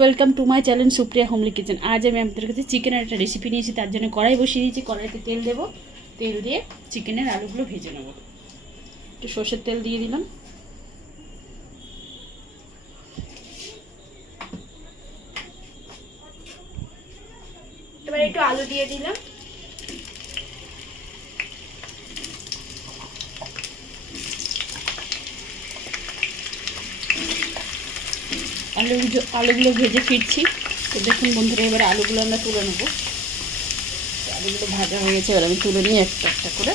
Welcome to my channel Supriya homely kitchen. আজ আমি আপনাদের কাছে চিকেনের একটা রেসিপি নিয়েছি। তার জন্য কড়াই বসিয়ে দিয়েছি। কড়াইতে তেল দেবো, তেল দিয়ে চিকেনের আলুগুলো ভেজে নেব। একটু সর্ষের তেল দিয়ে দিলাম। এবার একটু আলু দিয়ে দিলাম। আলুগুলো ভেজে ফিরছি। তো দেখুন বন্ধুরা, এবার আলুগুলো আমরা তুলে নেবো। আলুগুলো ভাজা হয়ে গেছে, এবার আমি তুলে নিয়ে একটা একটা করে।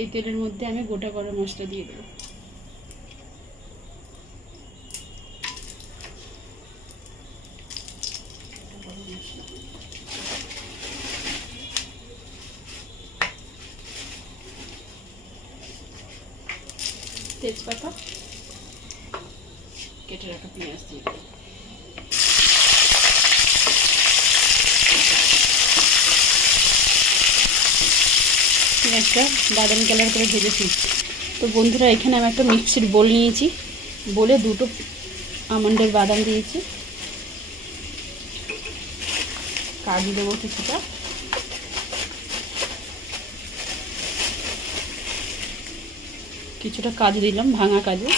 এই তেলের মধ্যে আমি গোটা গরম মশলা দিয়ে দেবো। তেজপাতা, কেটে রাখা পেঁয়াজ দিয়ে দেবো। পেঁয়াজটা বাদামি কালার করে ভেজে ফিরছি। তো বন্ধুরা, এখানে আমি একটা মিক্সির বোল নিয়েছি। বলে দুটো আমন্ডের বাদাম দিয়েছি, কাজু দেবো কিছুটা, কিছুটা কাজু দিলাম, ভাঙা কাজু,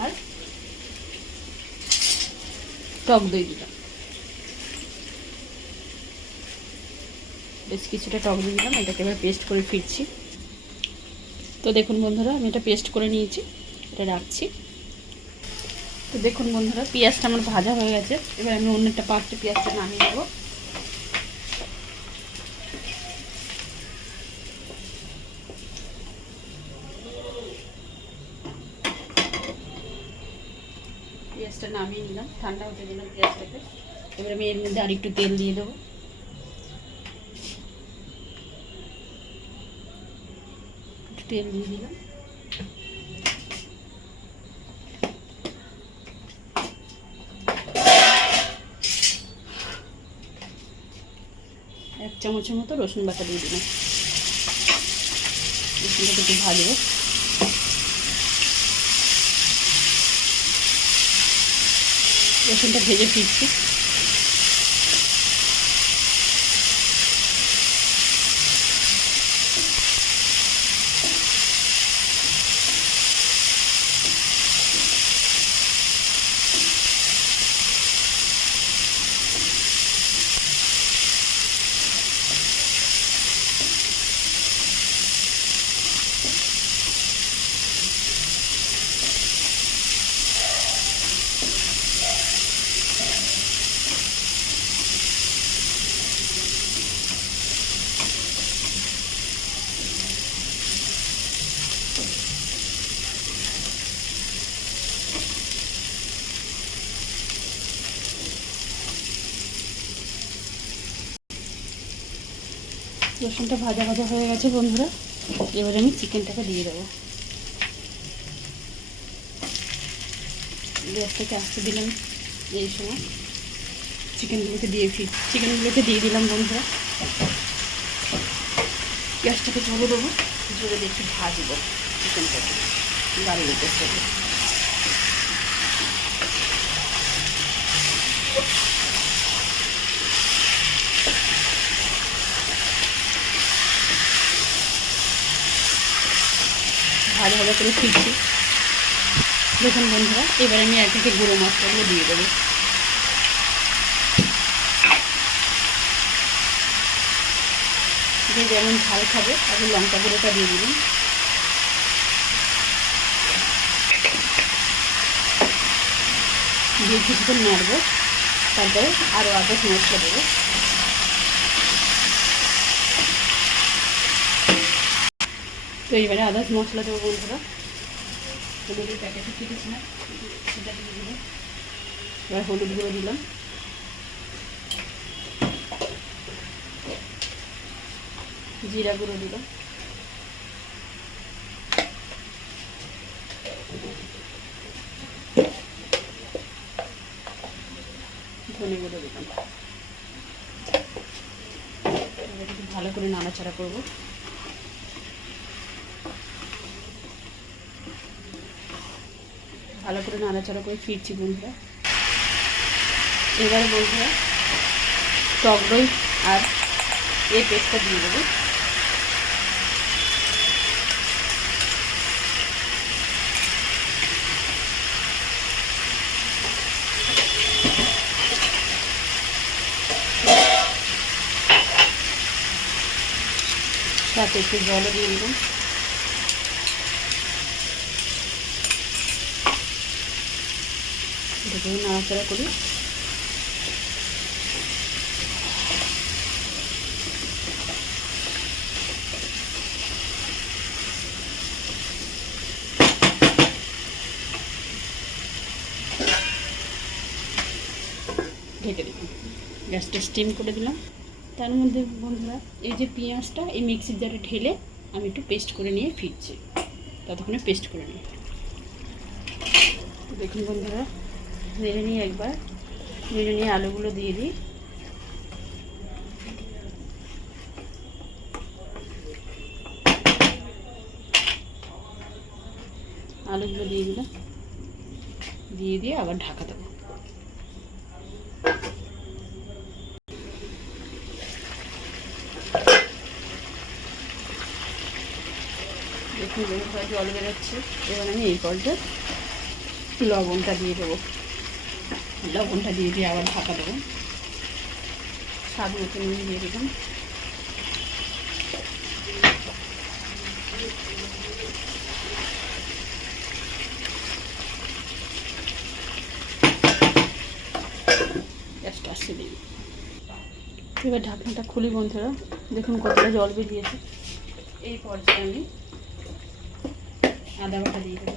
আর টক দই দিলাম, বেশ কিছুটা টক দই দিলাম। এটাকে এবার পেস্ট করে ফিরছি। তো দেখুন বন্ধুরা, আমি এটা পেস্ট করে নিয়েছি, এটা রাখছি। তো দেখুন বন্ধুরা, পেঁয়াজটা আমার ভাজা হয়ে গেছে। এবার আমি অন্য একটা পাত্রে পেঁয়াজটা নামিয়ে দেবো। পেঁয়াজটা নামিয়ে নিলাম, ঠান্ডা হতে দিলাম পেঁয়াজটাকে। এবার আমি এর মধ্যে আর একটু তেল দিয়ে দেবো। তেল দিয়ে দিলাম। এক চামচের মতো রসুন বাটা দিয়ে দিলাম। রসুনটাকে একটু ভাজবো। রসুনটা ভেজে ফিরছি। রসুনটা ভাজা ভাজা হয়ে গেছে বন্ধুরা। এবারে আমি চিকেনটাকে দিয়ে দেবো। গ্যাসটাকে আস্তে দিলাম। এই সময় চিকেনগুলোকে দিয়ে দিলাম বন্ধুরা। গ্যাসটাকে ঝরে দেবো, ঝরে দিয়ে একটু ভাজবো চিকেনটাকে বাড়িয়ে দিতে হবে। ভালো ভালো করে ফিরছি। দেখুন বন্ধুরা, এবার আমি এক থেকে গুঁড়ো মশলাগুলো দিয়ে দেবো। যে যেমন ঝাল খাবে তাকে লঙ্কা গুঁড়োটা দিয়ে দিলাম। দিয়ে কিছুক্ষণ নাড়বো, তারপরে আরও আদা মশলা দেবো। তো এবারে আদা মশলা দেবো বন্ধুরা। হলুদের প্যাকেটে কেটেছি না, সেটা দিয়ে দেবো। এবার হলুদ গুঁড়ো দিলাম, জিরা গুঁড়ো দিলাম, ধনে গুঁড়ো দিলাম। এটাকে ভালো করে নাড়াচাড়া করব। ভালো করে নাড়াচাড়া করে ফিরছি বন্ধুরা। এবারে বন্ধুরা টক দই আর এই পেস্টটা দিয়ে দেবো। সাথে একটু জলও দিয়ে দিলাম। এটাকে নাড়াচাড়া করি। ঢেকে দিলাম, গ্যাসটা স্টিম করে দিলাম। তার মধ্যে বন্ধুরা এই যে পেঁয়াজটা এই মিক্সির জারে ঢেলে আমি একটু পেস্ট করে নিয়ে ফিরছি, ততক্ষণে পেস্ট করে নিই। দেখুন বন্ধুরা নেড়ে নিয়ে একবার নেড়ে নিয়ে আলুগুলো দিয়ে দিই। আলুগুলো দিয়ে দিলাম, দিয়ে আবার ঢাকা দেবো। দেখুন বন্ধুরা জল বেরোচ্ছে। এবার আমি এই পর্যায়ে লবণটা দিয়ে দেবো। লবণটা দিয়ে আবার ঢাকা দেবো। স্বাদ মতো নুন দিয়ে দিলাম। গ্যাসটা আসছে দিই। এবার ঢাকনাটা খুলি বন্ধুরা, দেখুন কতটা জল বেরিয়েছে। এই পর্যায়ে আমি আদা বাটা দিয়ে দেবো।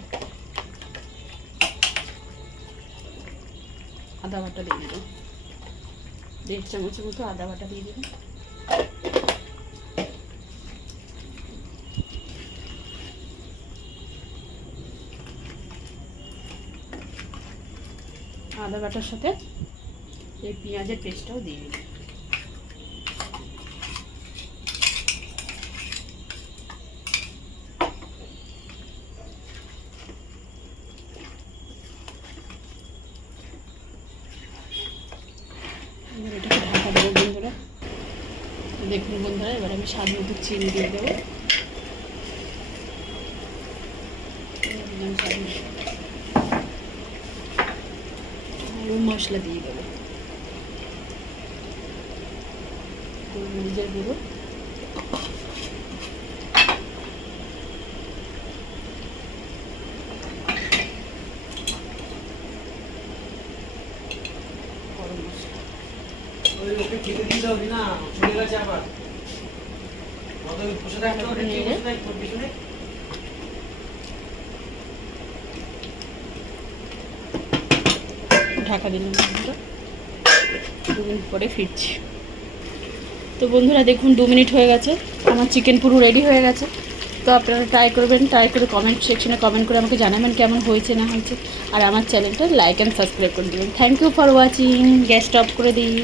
আদা বাটা দিয়ে দেবো, 1.5 চামচের মতো আদা বাটা দিয়ে দেবো। আদা বাটার সাথে এই পেঁয়াজের পেস্টটাও দিয়ে দেবো। এবার এটাকে ঢাকা দেবো বন্ধুরা। দেখুন বন্ধুরা এবার আমি স্বাদ মতো চিনি দিয়ে দেবো। মশলা দিয়ে দেবো, গোলমরিচের গুঁড়ো, গরম মশলা। ঢাকা দিলাম বন্ধুরা, 2 মিনিট পরে ফিরছি। তো বন্ধুরা দেখুন 2 মিনিট হয়ে গেছে, আমার চিকেন পুরো রেডি হয়ে গেছে। তো আপনারা ট্রাই করবেন, ট্রাই করে কমেন্ট সেকশনে কমেন্ট করে আমাকে জানাবেন কেমন হয়েছে না হয়েছে। আর আমার চ্যানেলটা লাইক অ্যান্ড সাবস্ক্রাইব করে দেবেন। Thank you for watching. গ্যাসটা অফ করে দিই।